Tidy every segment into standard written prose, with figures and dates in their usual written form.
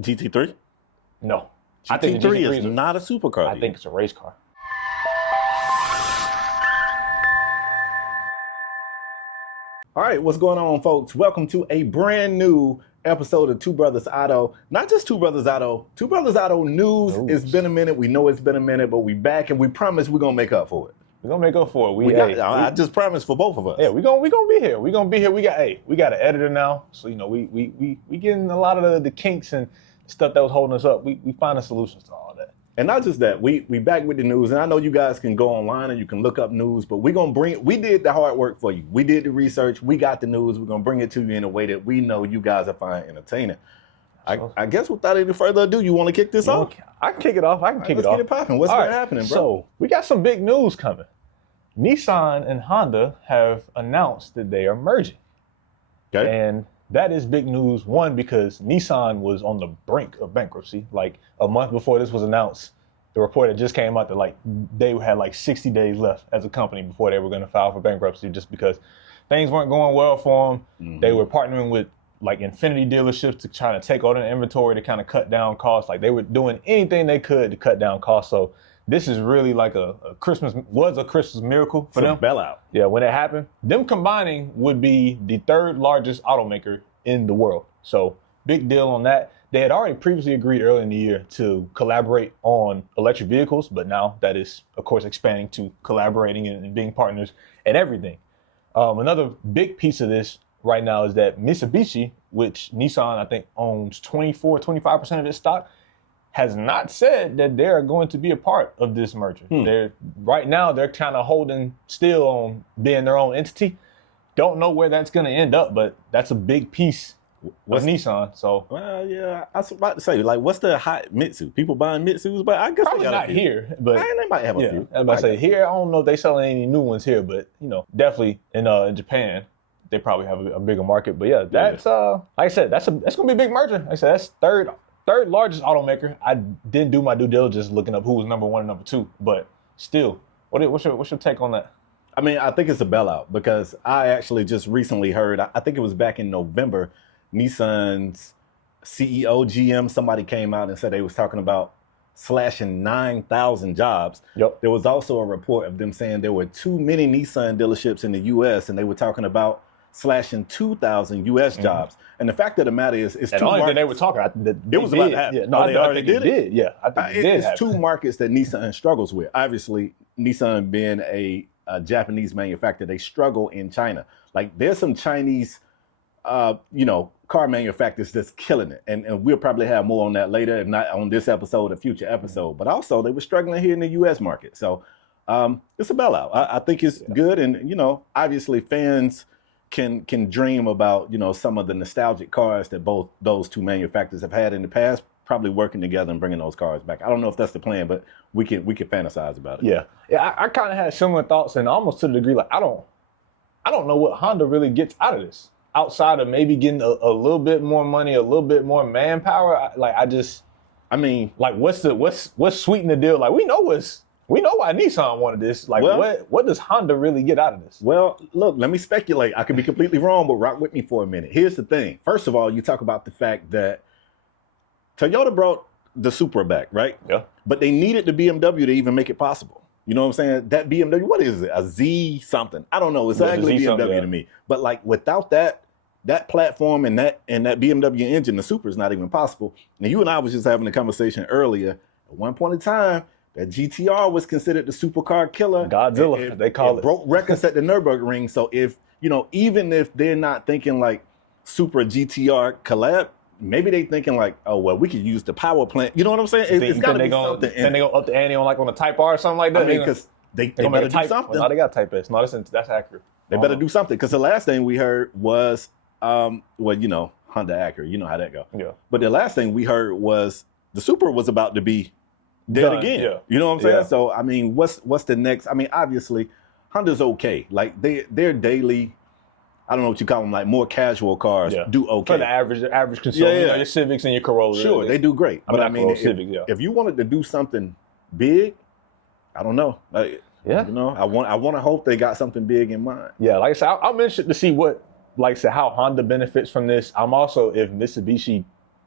GT3? No. GT3 is not a supercar. I think it's a race car. All right, what's going on, folks? Welcome to a brand new episode of Two Brothers Auto. Not just Two Brothers Auto, Two Brothers Auto news. It's been a minute. We know it's been a minute, but we back and we promise we're gonna make up for it. We're gonna make up for it. I just promised for both of us. Yeah, we gonna be here. We're gonna be here. We got an editor now, so we getting a lot of the kinks and stuff that was holding us up. We finding solutions to all that. And not just that, we back with the news, and I know you guys can go online and you can look up news, but we did the hard work for you. We did the research, we got the news, we're gonna bring it to you in a way that we know you guys are find entertaining. I guess without any further ado, you want to kick this off? I can kick it off. Let's get it popping. What's been happening, bro? So we got some big news coming. Nissan and Honda have announced that they are merging. Okay. And that is big news, one, because Nissan was on the brink of bankruptcy. Like a month before this was announced, the report that just came out that they had 60 days left as a company before they were going to file for bankruptcy, just because things weren't going well for them. Mm-hmm. They were partnering with Infinity dealerships to try to take all the inventory to kind of cut down costs. They were doing anything they could to cut down costs. So this is really a Christmas miracle for them. Bailout. Yeah, when it happened, them combining would be the third largest automaker in the world. So big deal on that. They had already previously agreed early in the year to collaborate on electric vehicles, but now that is, of course, expanding to collaborating and being partners and everything. Another big piece of this right now is that Mitsubishi, which Nissan, I think, owns 25% of its stock, has not said that they're going to be a part of this merger. Right now, they're kind of holding still on being their own entity. Don't know where that's going to end up, but that's a big piece with Nissan. So, well, yeah, I was about to say, what's the hot Mitsu? People buying Mitsus, but I guess probably not here. But they might have a few. I was about to say here, I don't know if they selling any new ones here, but definitely in Japan, they probably have a bigger market. But yeah, that's like I said, that's gonna be a big merger. Like I said, that's third largest automaker. I didn't do my due diligence looking up who was number one and number two, but still, what's your take on that? I mean, I think it's a bailout because I actually just recently heard, I think it was back in November, Nissan's CEO, GM, somebody came out and said they was talking about slashing 9,000 jobs. Yep. There was also a report of them saying there were too many Nissan dealerships in the U.S. and they were talking about slashing 2,000 U.S. jobs. And the fact of the matter is, it's and two the only markets. thing they were talking about, it was about to happen. Yeah, no, they already did it? Yeah, I think it did. It's two markets that Nissan struggles with. Obviously, Nissan being a Japanese manufacturer, they struggle in China. There's some Chinese, car manufacturers that's killing it. And we'll probably have more on that later, if not on this episode, a future episode. But also, they were struggling here in the U.S. market. So it's a bailout. I think it's good. And, obviously fans can dream about, some of the nostalgic cars that both those two manufacturers have had in the past, probably working together and bringing those cars back. I don't know if that's the plan, but we can fantasize about it. Yeah. I kind of had similar thoughts, and almost to the degree I don't know what Honda really gets out of this outside of maybe getting a little bit more money, a little bit more manpower. What's sweetening the deal? We know why Nissan wanted this. What does Honda really get out of this? Well, look, let me speculate. I could be completely wrong, but rock with me for a minute. Here's the thing. First of all, you talk about the fact that Toyota brought the Supra back, right? Yeah. But they needed the BMW to even make it possible. You know what I'm saying? That BMW, what is it? A Z something? I don't know. It's ugly BMW to me. But without that platform and that BMW engine, the Supra is not even possible. And you and I was just having a conversation earlier. At one point in time, that GTR was considered the supercar killer. Godzilla, they call it. Broke records at the Nürburgring. So even if they're not thinking Supra GTR collab, maybe they thinking we could use the power plant. You know what I'm saying? It's got to be something. Then they go up the ante on a Type R or something like that. I mean, because they better do something. Well, no, they got Type S. No, that's accurate. They better do something, because the last thing we heard was, Honda Acura. You know how that go. Yeah. But the last thing we heard was the Supra was about to be dead again. Yeah. You know what I'm saying? Yeah. So, I mean, what's the next? I mean, obviously, Honda's okay. Their daily, I don't know what you call them, more casual cars do okay. For the average consumer, your Civics and your Corolla. Sure, they do great. But I mean, if you wanted to do something big, I don't know. I want to hope they got something big in mind. Yeah, like I said, I'm interested to see how Honda benefits from this. I'm also, if Mitsubishi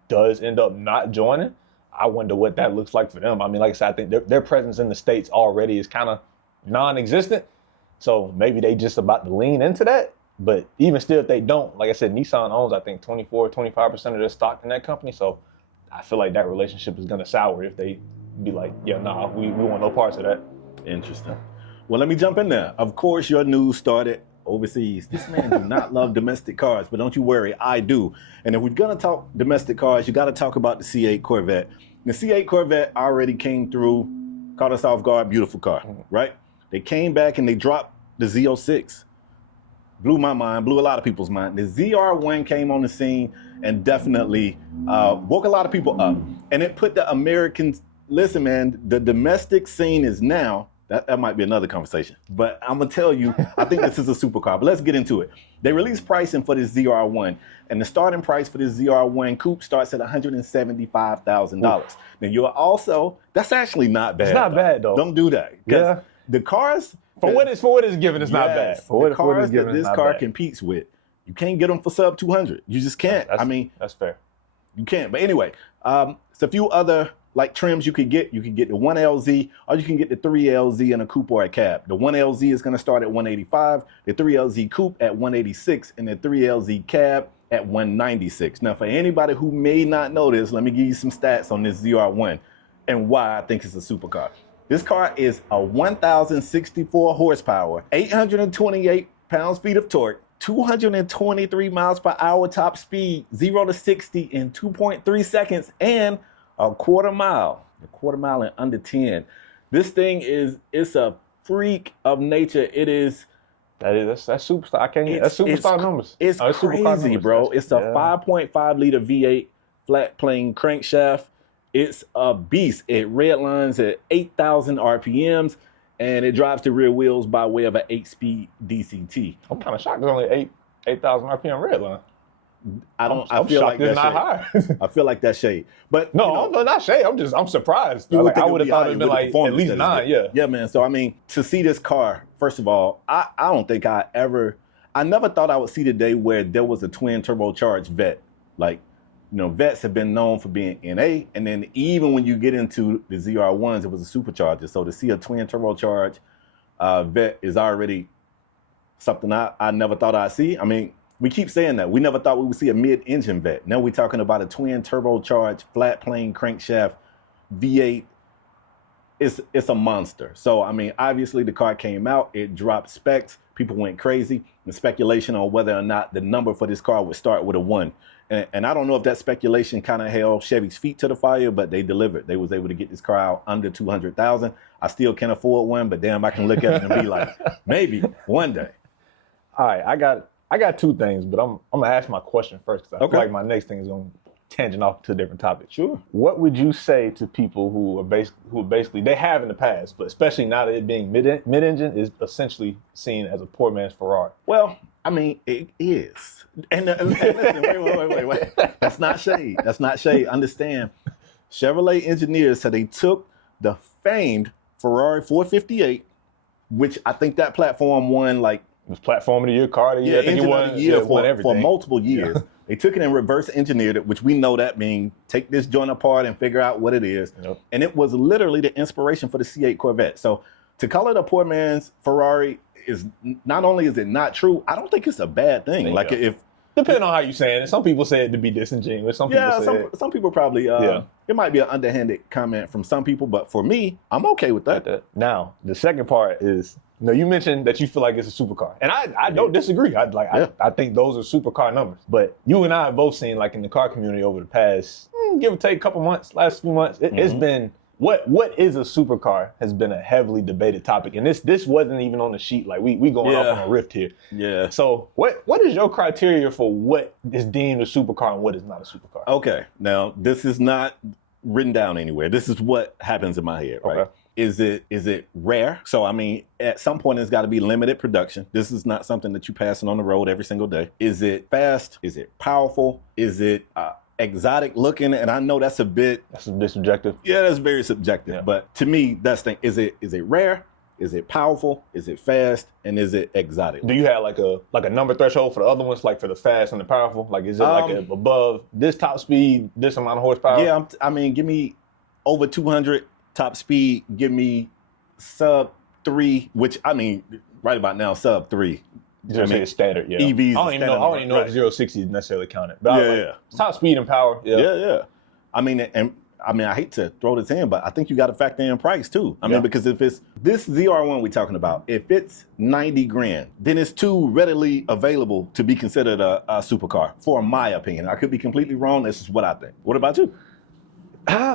does end up not joining, I wonder what that looks like for them. I mean, like I said, I think their presence in the States already is kind of non-existent. So maybe they just about to lean into that. But even still, if they don't, like I said, Nissan owns, I think, 25% of their stock in that company. So I feel like that relationship is going to sour if they be like, yeah, nah, we want no parts of that. Interesting. Well, let me jump in there. Of course, your news started overseas. This man do not love domestic cars, but don't you worry, I do. And if we're going to talk domestic cars, you got to talk about the C8 Corvette. The C8 Corvette already came through, caught us off guard, beautiful car, right? They came back and they dropped the Z06. Blew my mind, blew a lot of people's mind. The ZR1 came on the scene and definitely woke a lot of people up. And it put the Americans, listen, man, the domestic scene is now, that might be another conversation, but I'm gonna tell you, I think this is a supercar, but let's get into it. They released pricing for this ZR1, and the starting price for this ZR1 coupe starts at $175,000. Now you're also, that's actually not bad. It's not bad though. Don't do that. Yeah. The cars, For what it's given, it's not bad. The cars that this car competes with, you can't get them for sub 200. You just can't. I mean, that's fair. You can't. But anyway, it's a few other like trims you could get. You could get the 1LZ, or you can get the 3LZ in a coupe or a cab. The 1LZ is going to start at 185, the 3LZ coupe at 186, and the 3LZ cab at 196. Now, for anybody who may not know this, let me give you some stats on this ZR1 and why I think it's a supercar. This car is a 1,064 horsepower, 828 pounds-feet of torque, 223 miles per hour top speed, 0 to 60 in 2.3 seconds, and a quarter mile in under 10. This thing it's a freak of nature. It is. That's superstar. I can't. That's superstar numbers. It's crazy, numbers, bro. It's a 5.5 liter V8 flat plane crankshaft. It's a beast. It redlines at 8,000 RPMs, and it drives the rear wheels by way of an 8-speed DCT. I'm kind of shocked. There's only 8,000 RPM redline. I feel like that's not high. I feel like that's shade. But no, not shade. I'm surprised. I would have thought it'd been like at least 9. Yeah, man. So I mean, to see this car, first of all, I don't think I never thought I would see the day where there was a twin turbocharged vet. Like, you know, vets have been known for being NA, and then even when you get into the ZR1s, it was a supercharger. So to see a twin turbocharged vet is already something I never thought I'd see. I mean, we keep saying that. We never thought we would see a mid-engine vet. Now we're talking about a twin turbocharged flat plane crankshaft V8. It's a monster. So, I mean, obviously the car came out, it dropped specs, people went crazy. The speculation on whether or not the number for this car would start with a 1. And I don't know if that speculation kind of held Chevy's feet to the fire, but they delivered. They was able to get this car out under 200,000. I still can't afford one, but damn, I can look at it and be like, maybe one day. All right, I got 2 things, but I'm gonna ask my question first because I feel like my next thing is gonna tangent off to a different topic. Sure. What would you say to people who are basically they have in the past, but especially now that it being mid-engine is essentially seen as a poor man's Ferrari? Well, I mean, it is. And listen, wait. That's not shade. That's not shade. Understand, Chevrolet engineers said they took the famed Ferrari 458, which I think that platform won like it was platform of the year, car of the year. I think engine of the year for multiple years. Yeah. They took it and reverse engineered it, which we know that means take this joint apart and figure out what it is. Yep. And it was literally the inspiration for the C8 Corvette. So to call it a poor man's Ferrari is not only is it not true, I don't think it's a bad thing. Like if depending on how you're saying it, some people say it to be disingenuous. Some people probably it might be an underhanded comment from some people, but for me, I'm okay with that. Now the second part is, you mentioned that you feel like it's a supercar, and I don't disagree. I think those are supercar numbers. But you and I have both seen, like in the car community over the past, give or take, couple months, last few months, it's been what is a supercar has been a heavily debated topic, and this wasn't even on the sheet. Like we going off on a rift here. Yeah. So what is your criteria for what is deemed a supercar and what is not a supercar? Okay. Now this is not written down anywhere. This is what happens in my head, right? Okay. Is it rare? So, I mean, at some point, it's got to be limited production. This is not something that you're passing on the road every single day. Is it fast? Is it powerful? Is it exotic looking? And I know that's a bit subjective. Yeah, that's very subjective. Yeah. But to me, that's the thing. Is it rare? Is it powerful? Is it fast? And is it exotic? Do you have like a number threshold for the other ones, like for the fast and the powerful? Like, is it above this top speed, this amount of horsepower? Yeah, I mean, give me over 200 top speed. Give me sub 3, which I mean, right about now, sub 3. Just say it's standard, yeah. EVs. I don't even know if 0-60 is necessarily counted. But yeah. Top speed and power. Yeah. I mean, I hate to throw this in, but I think you got to factor in price too. I mean, because if it's this ZR1 we're talking about, if it's 90 grand, then it's too readily available to be considered a supercar, for my opinion. I could be completely wrong. This is what I think. What about you?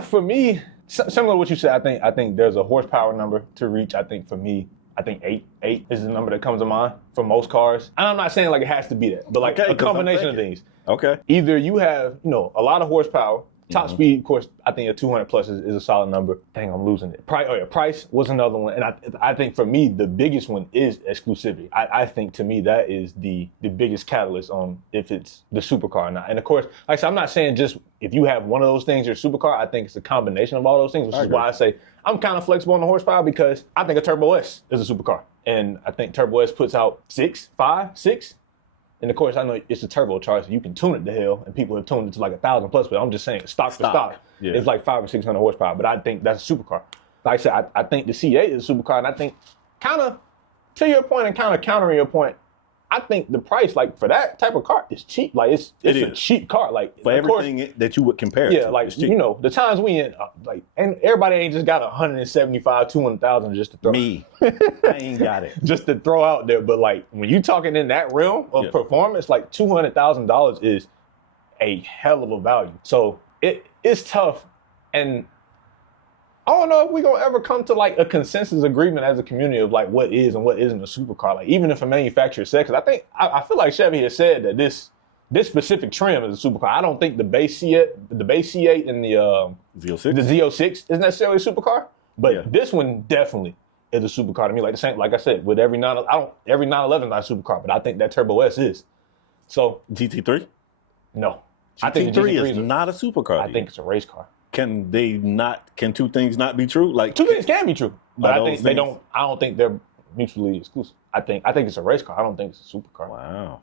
For me, similar to what you said, I think there's a horsepower number to reach. I think for me, I think 8 is the number that comes to mind for most cars. And I'm not saying like it has to be that, but like a combination of things. Okay. Either you have, a lot of horsepower. Top speed, of course, I think a 200 plus is a solid number. Dang, I'm losing it. Price was another one. And I think for me, the biggest one is exclusivity. I think to me, that is the biggest catalyst on if it's the supercar or not. And of course, like I said, I'm not saying just if you have one of those things, you're a supercar. I think it's a combination of all those things, which is why I say I'm kind of flexible on the horsepower, because I think a Turbo S is a supercar. And I think Turbo S puts out 6. And of course, I know it's a turbocharged, so you can tune it to hell, and people have tuned it to like 1,000 plus. But I'm just saying, stock for stock, it's like 500 or 600 horsepower. But I think that's a supercar. Like I said, I think the C8 is a supercar, and I think, kind of to your point and kind of countering your point, I think the price, like for that type of car, is cheap. Like it's a cheap car. Like for everything that you would compare. Yeah, to, like the times we in, and everybody ain't just got 175, 200,000 just to throw. Me, I ain't got it. Just to throw out there, but like when you talking in that realm of performance, like $200,000 is a hell of a value. So it's tough, and I don't know if we're gonna ever come to like a consensus agreement as a community of like what is and what isn't a supercar. Like even if a manufacturer said, because I feel like Chevy has said that this specific trim is a supercar. I don't think the base C8 and the Z06 is necessarily a supercar, but this one definitely is a supercar to me. Like the same, like I said, with every 911 is not a supercar, but I think that Turbo S is. So GT3? No, I think GT3 is not a supercar. I think it's a race car. Can two things not be true? Like two things can be true, but I think they don't. I don't think they're mutually exclusive. I think it's a race car. I don't think it's a supercar. Wow.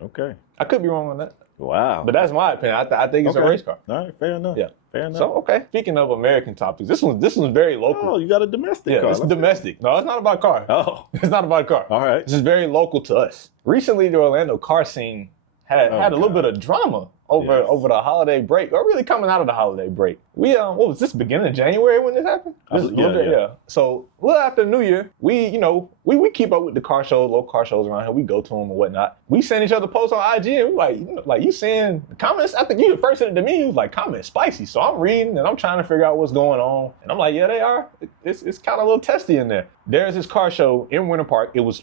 Okay. I could be wrong on that. Wow. But that's my opinion. I think it's a race car. All right. Fair enough. Yeah. Fair enough. So Speaking of American topics, this one's very local. Oh, you got a domestic car. It's domestic. No, it's not about a car. Oh. It's not about a car. All right. This is very local to us. Recently, the Orlando car scene had a little bit of drama over the holiday break, or really coming out of the holiday break. We what was this, beginning of January when this happened? So a little after New Year, we keep up with the car shows, local car shows around here. We go to them and whatnot. We send each other posts on IG, and we like you seeing comments. I think you the first sent it to me. You was like, comment spicy. So I'm reading and I'm trying to figure out what's going on, and I'm like, yeah, they are. It's kind of a little testy in there. There's this car show in Winter Park. It was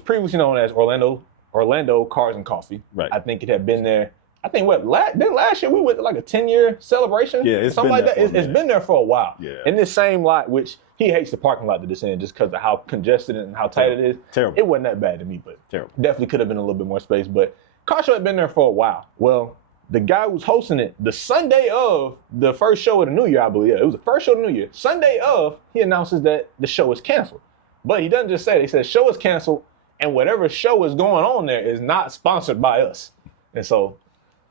previously known as Orlando Cars and Coffee. Right. I think it had been there. I think last year we went to like a 10-year celebration? Yeah, it's something been like there that. It's been there for a while. Yeah. In this same lot, which he hates the parking lot that it's in just because of how congested and how tight it is. Terrible. It wasn't that bad to me, but terrible. Definitely could have been a little bit more space. But car show had been there for a while. Well, the guy who was hosting it, the Sunday of the first show of the New Year, I believe. Yeah, it was the first show of the New Year. Sunday of, he announces that the show is canceled. But he doesn't just say it. He says show is canceled, and whatever show is going on there is not sponsored by us. And so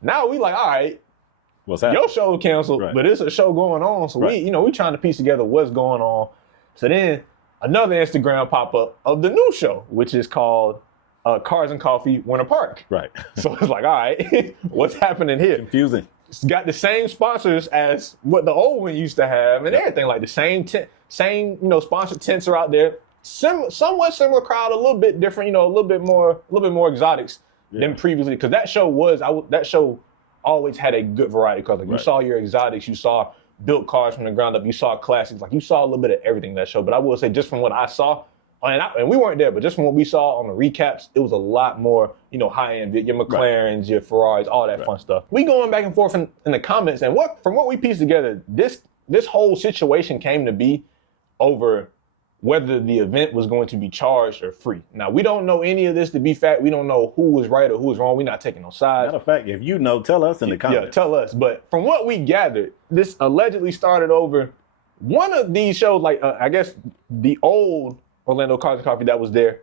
now we like, all right, what's that? Your show canceled, but it's a show going on. So we trying to piece together what's going on. So then another Instagram pop up of the new show, which is called Cars and Coffee Winter Park. Right. So it's like, all right, what's happening here? Confusing. It's got the same sponsors as what the old one used to have, and everything, like the same sponsored tents are out there. Somewhat similar crowd, a little bit different, a little bit more exotics than previously, because that show always had a good variety of cars. Like you saw your exotics, you saw built cars from the ground up, you saw classics, like you saw a little bit of everything that show. But I will say, just from what I saw, and we weren't there, but just from what we saw on the recaps, it was a lot more, high end, your McLarens, your Ferraris, all that fun stuff. We going back and forth in the comments, and from what we pieced together, this whole situation came to be over whether the event was going to be charged or free. Now, we don't know any of this to be fact. We don't know who was right or who was wrong. We're not taking no sides. Matter of fact, if you know, tell us in the comments. Yeah, tell us. But from what we gathered, this allegedly started over one of these shows, like I guess the old Orlando Cars and Coffee that was there,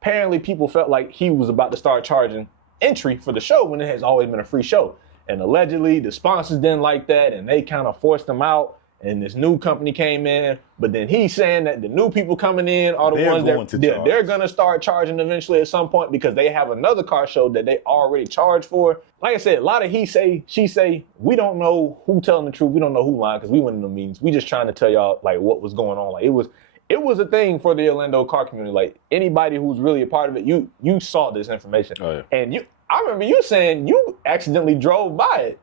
apparently people felt like he was about to start charging entry for the show when it has always been a free show. And allegedly the sponsors didn't like that and they kind of forced him out. And this new company came in, but then he's saying that the new people coming in are the ones that they're going to start charging eventually at some point because they have another car show that they already charged for. Like I said, a lot of he say, she say, we don't know who telling the truth. We don't know who lying because we went in the meetings. We just trying to tell y'all like what was going on. Like it was a thing for the Orlando car community. Like anybody who's really a part of it, you saw this information. Oh, yeah. And I remember you saying you accidentally drove by it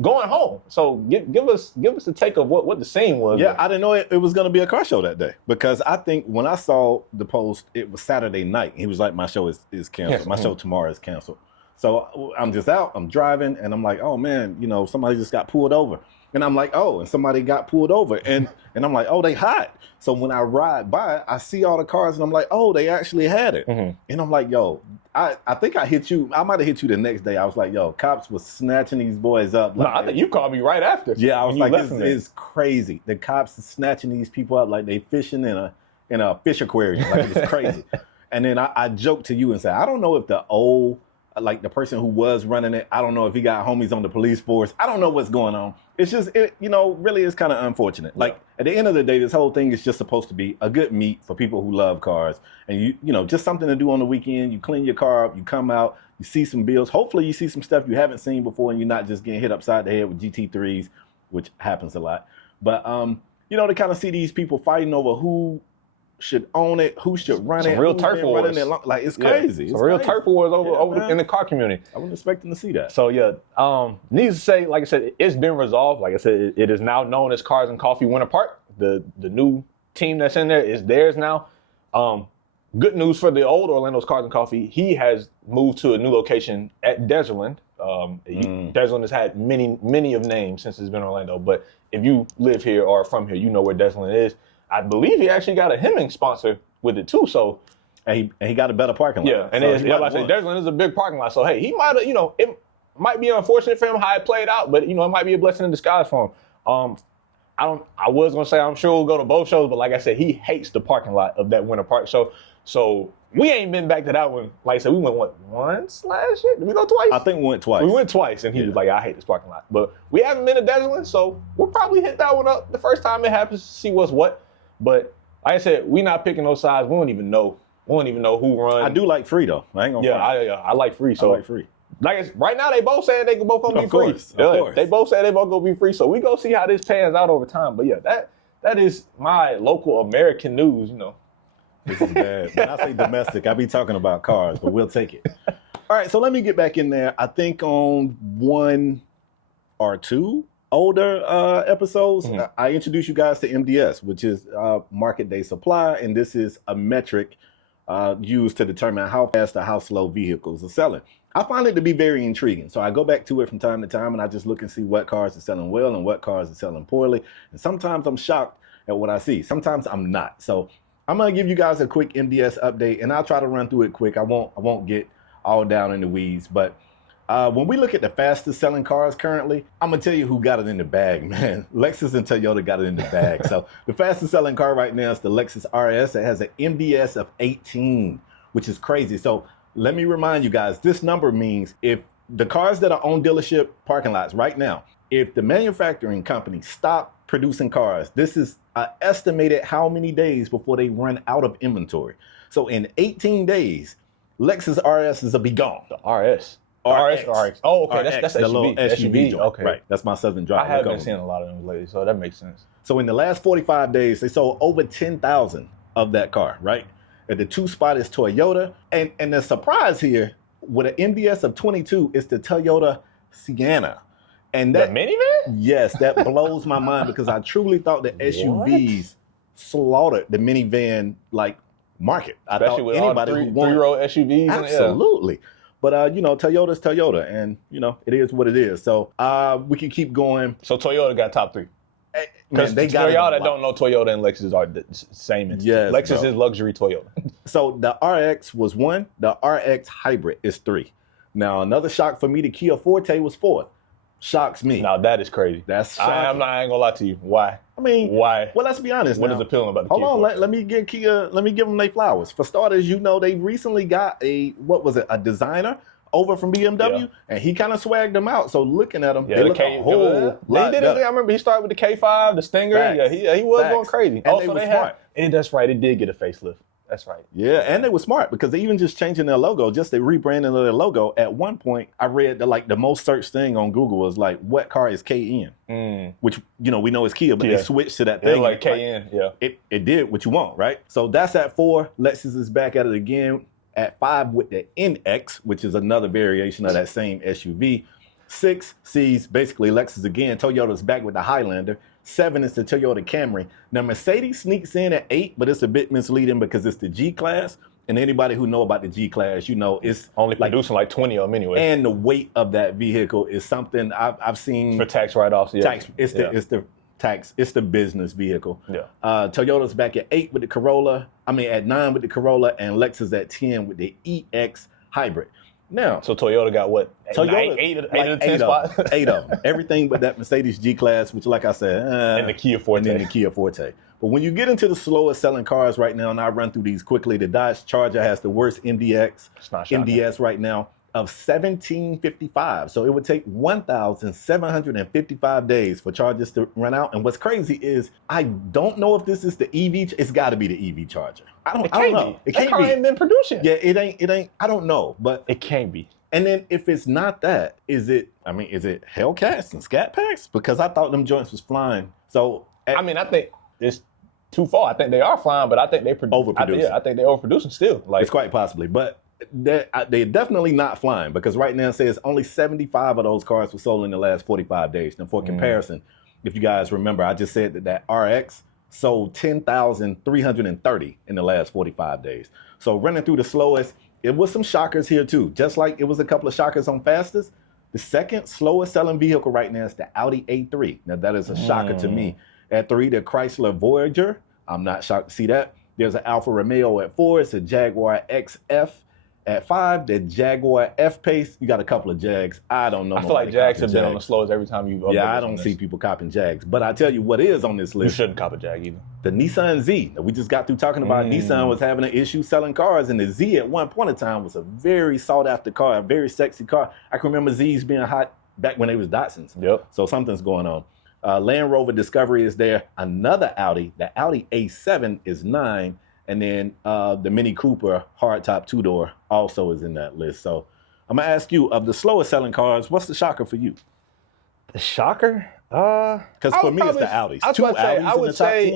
going home. So give us a take of what the scene was. Yeah, I didn't know it was going to be a car show that day because I think when I saw the post, it was Saturday night. He was like, my show is canceled. Yes. My show tomorrow is canceled. So I'm just out, I'm driving, and I'm like, oh man, somebody just got pulled over. And I'm like, oh, and somebody got pulled over. And I'm like, oh, they hot. So when I ride by, I see all the cars and I'm like, oh, they actually had it. Mm-hmm. And I'm like, yo, I think I hit you. I might have hit you the next day. I was like, yo, cops was snatching these boys up. No, I think you called me right after. Yeah, I was like, it's crazy. The cops are snatching these people up like they fishing in a fish aquarium. Like it's crazy. And then I joked to you and said, I don't know if the person who was running it, I don't know if he got homies on the police force. I don't know what's going on. It's just, really is kind of unfortunate. Yeah. Like at the end of the day, this whole thing is just supposed to be a good meet for people who love cars. And just something to do on the weekend. You clean your car up, you come out, you see some bills. Hopefully you see some stuff you haven't seen before and you're not just getting hit upside the head with GT3s, which happens a lot. But, to kind of see these people fighting over who should own it, who should run it. Real turf wars. Like it's crazy. It's real turf wars over in the car community. I wasn't expecting to see that. So needless to say, like I said, it's been resolved. Like I said, it is now known as Cars and Coffee Winter Park. The new team that's in there is theirs now. Good news for the old Orlando's Cars and Coffee. He has moved to a new location at Desertland. Desertland has had many of names since it's been Orlando. But if you live here or are from here, you know where Desertland is. I believe he actually got a Hemming sponsor with it too. So, and he got a better parking lot. Yeah, and Desertland is a big parking lot. So hey, he might have, it might be unfortunate for him how it played out, but it might be a blessing in disguise for him. I was gonna say I'm sure we'll go to both shows, but like I said, he hates the parking lot of that Winter Park show. So we ain't been back to that one. Like I said, we went once last year. Did we go twice? I think we went twice. We went twice, and he was like, I hate this parking lot. But we haven't been to Desertland, so we'll probably hit that one up the first time it happens to see what's what. But like I said, we not picking no sides. We don't even know who runs. I do like free though. I ain't gonna. I like free. So I like free. Like right now, they both saying they both gonna be free. Of course. They both say they both gonna be free. So we go see how this pans out over time. But yeah, that is my local American news. This is bad. When I say domestic, I be talking about cars, but we'll take it. All right, so let me get back in there. I think on 1 or 2 older episodes, I introduced you guys to MDS, which is market day supply, and this is a metric used to determine how fast or how slow vehicles are selling. I find it to be very intriguing. So I go back to it from time to time, and I just look and see what cars are selling well and what cars are selling poorly. And sometimes I'm shocked at what I see. Sometimes I'm not. So I'm gonna give you guys a quick MDS update, and I'll try to run through it quick. I won't get all down in the weeds, but when we look at the fastest selling cars currently, I'm gonna tell you who got it in the bag, man. Lexus and Toyota got it in the bag. So the fastest selling car right now is the Lexus RS. It has an MDS of 18, which is crazy. So let me remind you guys, this number means if the cars that are on dealership parking lots right now, if the manufacturing company stop producing cars, this is estimated how many days before they run out of inventory. So in 18 days, Lexus RS will be gone. The RS. RX. Oh, okay. That's the SUV. little SUV joint. Okay. Right. That's my Southern drive. I have been seeing a lot of them lately, so that makes sense. So in the last 45 days, they sold over 10,000 of that car, right? At the 2 spot is Toyota. And the surprise here, with an MDS of 22, is the Toyota Sienna. And that the minivan? Yes, that blows my mind because I truly thought the SUVs slaughtered the minivan market. Especially I thought with anybody all who wanted three-row SUVs. Absolutely. But Toyota's Toyota, and it is what it is. So we can keep going. So Toyota got top 3. Because they got y'all that don't know, Toyota and Lexus are the same entity. Yes, Lexus is luxury Toyota. So the RX was 1. The RX Hybrid is 3. Now another shock for me, the Kia Forte was 4th. shocks me. Now that is crazy. That's shocking. I ain't gonna lie to you. Why? I mean, why? Well, let's be honest. What now. is appealing about the Hold Kia on, Forte? let me give Kia. Let me give them their flowers. For starters, you know they recently got a designer over from BMW, and he kind of swagged them out. So looking at them, they look a whole lot better. I remember he started with the K5, the Stinger. Facts. Yeah, he was going crazy. And also, they were had, smart. and that's right, it did get a facelift. That's right. Yeah, and they were smart because they even just changing their logo, just the rebranding of their logo. At one point, I read that the most searched thing on Google was like, "What car is KN?" Which we know is Kia, but they switched to that thing. Like KN, It did what you want, right? So that's at 4. Lexus is back at it again at 5 with the NX, which is another variation of that same SUV. 6 sees basically Lexus again. Toyota's back with the Highlander. 7 is the Toyota Camry. Now, Mercedes sneaks in at 8, but it's a bit misleading because it's the G-Class. And anybody who know about the G-Class, it's only producing like 20 of them anyway. And the weight of that vehicle is something I've seen. For tax write-offs, It's the tax. It's the business vehicle. Yeah. Toyota's back at 8 with the Corolla. At 9 with the Corolla, and Lexus at 10 with the EX Hybrid. Now, so Toyota got what? Toyota, eight of the 10 spots? 8 of them. Everything but that Mercedes G-Class, which, like I said, and the Kia Forte. And then the Kia Forte. But when you get into the slowest selling cars right now, and I run through these quickly, the Dodge Charger has the worst MDS right now of 1755. So it would take 1,755 days for Chargers to run out. And what's crazy is I don't know if this is the EV. It's got to be the EV Charger. I don't know. It can't be. Ain't been producing. Yeah, it ain't. I don't know, but it can't be. And then if it's not that, is it Hellcats and Scat Packs? Because I thought them joints was flying. So I think it's too far. I think they are flying, but I think they overproducing. I think they're overproducing still. It's quite possibly, but they're definitely not flying because right now it says only 75 of those cars were sold in the last 45 days. Now, for comparison, if you guys remember, I just said that RX sold 10,330 in the last 45 days. So running through the slowest, it was some shockers here too. Just like it was a couple of shockers on fastest, the second slowest selling vehicle right now is the Audi A3. Now that is a shocker to me. At 3, the Chrysler Voyager. I'm not shocked to see that. There's an Alfa Romeo at 4. It's a Jaguar XF. At 5, the Jaguar F-Pace. You got a couple of Jags. I don't know. I feel like Jags have been on the slowest every time you've I don't see people copping Jags. But I tell you what is on this list. You shouldn't cop a Jag either. The Nissan Z. Now, we just got through talking about Nissan was having an issue selling cars, and the Z at one point in time was a very sought-after car, a very sexy car. I can remember Zs being hot back when they was Datsuns. Yep. So something's going on. Land Rover Discovery is there. Another Audi. The Audi A7 is 9. And then the Mini Cooper hardtop 2-door also is in that list. So I'm going to ask you, of the slowest selling cars, what's the shocker for you? The shocker? Because for me, it's the Audis. I wouldn't say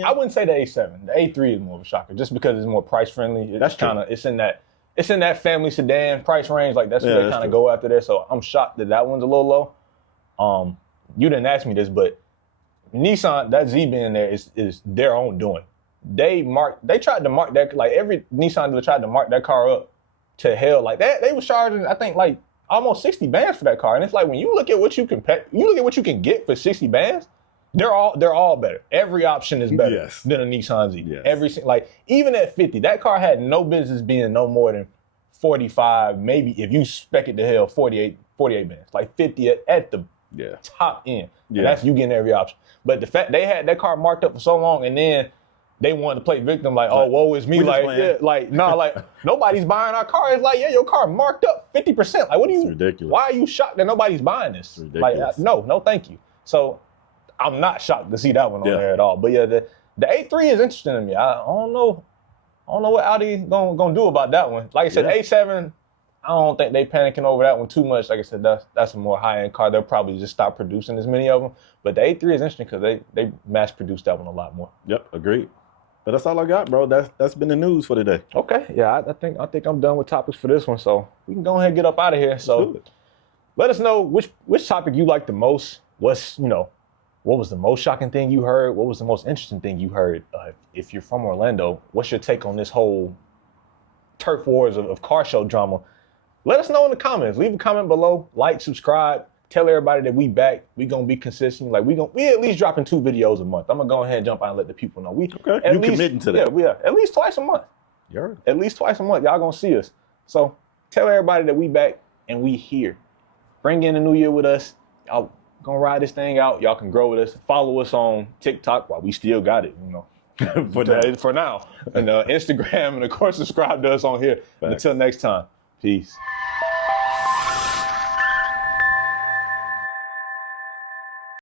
the A7. The A3 is more of a shocker, just because it's more price friendly. That's true. It's in that family sedan price range. Like that's where they kind of go after there. So I'm shocked that one's a little low. You didn't ask me this, but Nissan, that Z being there is their own doing. They tried to mark that, like every Nissan dealer tried to mark that car up to hell like that. They was charging, I think, like almost 60 bands for that car. And it's like when you look at what you can get for 60 bands, they're all better. Every option is better than a Nissan Z. Yes. Even at 50, that car had no business being no more than 45, maybe if you spec it to hell, 48 bands. Like 50 at the top end. Yeah. And that's you getting every option. But the fact they had that car marked up for so long, and then they wanted to play victim, like, oh, woe is me. Nobody's buying our car. It's like, your car marked up 50%. Like, it's ridiculous. Why are you shocked that nobody's buying this? It's ridiculous. No, thank you. So I'm not shocked to see that one on there at all. But the A3 is interesting to me. I don't know what Audi gonna do about that one. Like I said, A7, I don't think they panicking over that one too much. Like I said, that's a more high-end car. They'll probably just stop producing as many of them. But the A3 is interesting because they mass-produced that one a lot more. Yep, agreed. But that's all I got, bro. That's been the news for today. Okay, I think I'm done with topics for this one, so we can go ahead and get up out of here. So let us know which topic you like the most. What was the most shocking thing you heard? What was the most interesting thing you heard? If you're from Orlando, what's your take on this whole turf wars of car show drama? Let us know in the comments. Leave a comment below. Like, subscribe. Tell everybody that we back. We gonna be consistent. Like we at least dropping 2 videos a month. I'm gonna go ahead and jump out and let the people know. You committing to that? Yeah, we are at least twice a month. At least twice a month. Y'all gonna see us. So tell everybody that we back and we here. Bring in the new year with us. Gonna ride this thing out. Y'all can grow with us. Follow us on TikTok while we still got it, you know. For now. And Instagram, and of course, subscribe to us on here. And until next time, peace.